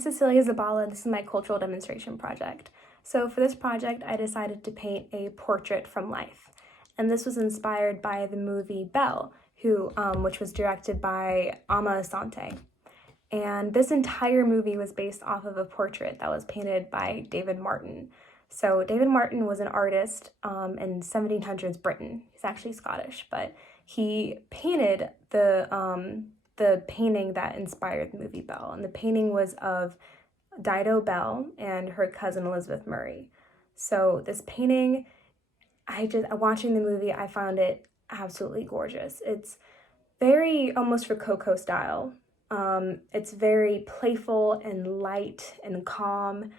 Cecilia Zabala. This is my cultural demonstration project. So for this project, I decided to paint a portrait from life. And this was inspired by the movie Belle, which was directed by Ama Asante. And this entire movie was based off of a portrait that was painted by David Martin. So David Martin was an artist in 1700s Britain. He's actually Scottish, but he painted the painting that inspired the movie Belle. And the painting was of Dido, Belle, and her cousin Elizabeth Murray. So this painting, watching the movie, I found it absolutely gorgeous. It's very almost Rococo style. It's very playful and light and calm,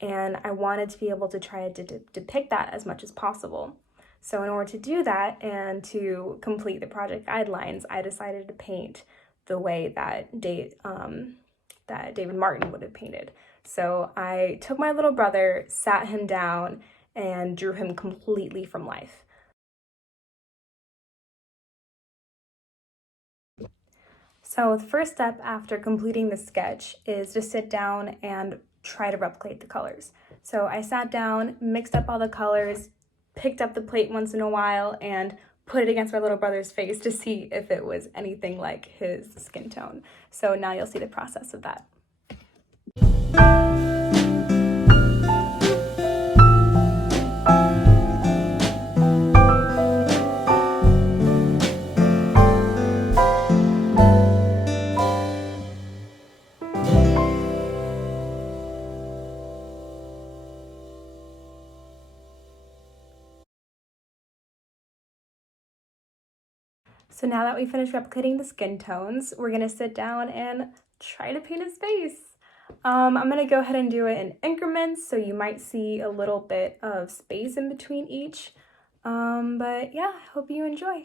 and I wanted to be able to try to depict that as much as possible. So in order to do that and to complete the project guidelines, I decided to paint the way that David Martin would have painted. So I took my little brother, sat him down, and drew him completely from life. So the first step after completing the sketch is to sit down and try to replicate the colors. So I sat down, mixed up all the colors, picked up the plate once in a while, and put it against my little brother's face to see if it was anything like his skin tone. So now you'll see the process of that. So now that we finished replicating the skin tones, we're gonna sit down and try to paint his face. I'm gonna go ahead and do it in increments, so you might see a little bit of space in between each. But yeah, hope you enjoy.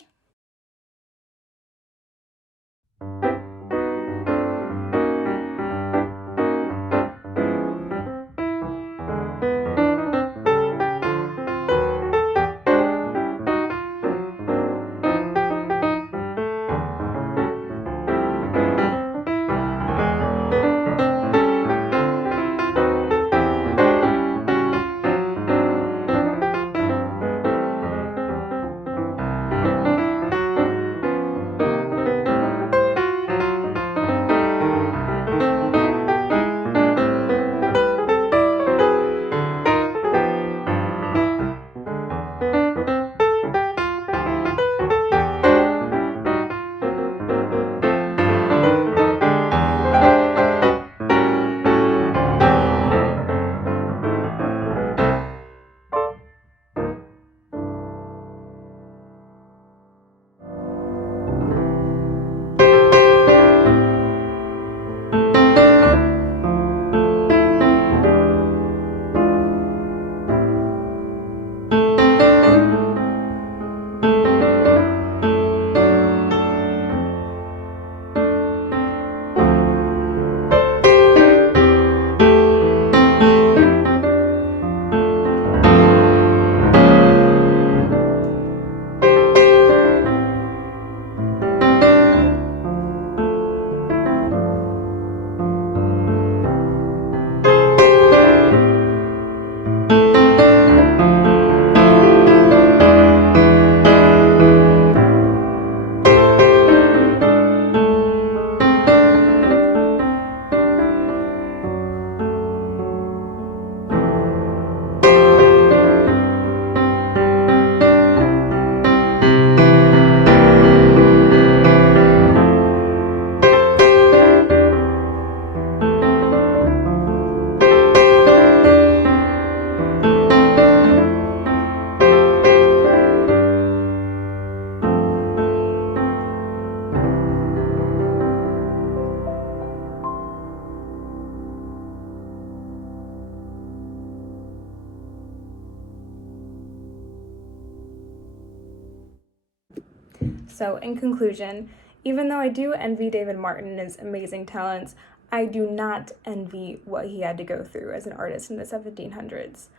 So in conclusion, even though I do envy David Martin and his amazing talents, I do not envy what he had to go through as an artist in the 1700s.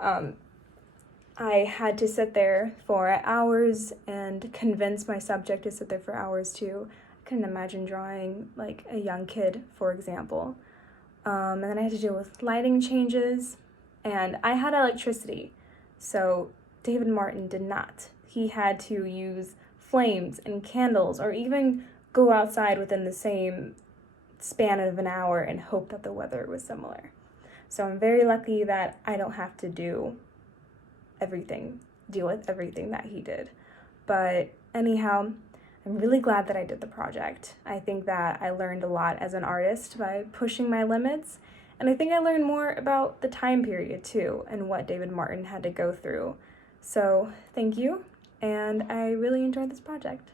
I had to sit there for hours and convince my subject to sit there for hours too. I couldn't imagine drawing like a young kid, for example. And then I had to deal with lighting changes, and I had electricity, so David Martin did not. He had to use flames and candles, or even go outside within the same span of an hour and hope that the weather was similar. So I'm very lucky that I don't have to deal with everything that he did. But anyhow, I'm really glad that I did the project. I think that I learned a lot as an artist by pushing my limits, and I think I learned more about the time period too and what David Martin had to go through. So thank you, and I really enjoyed this project.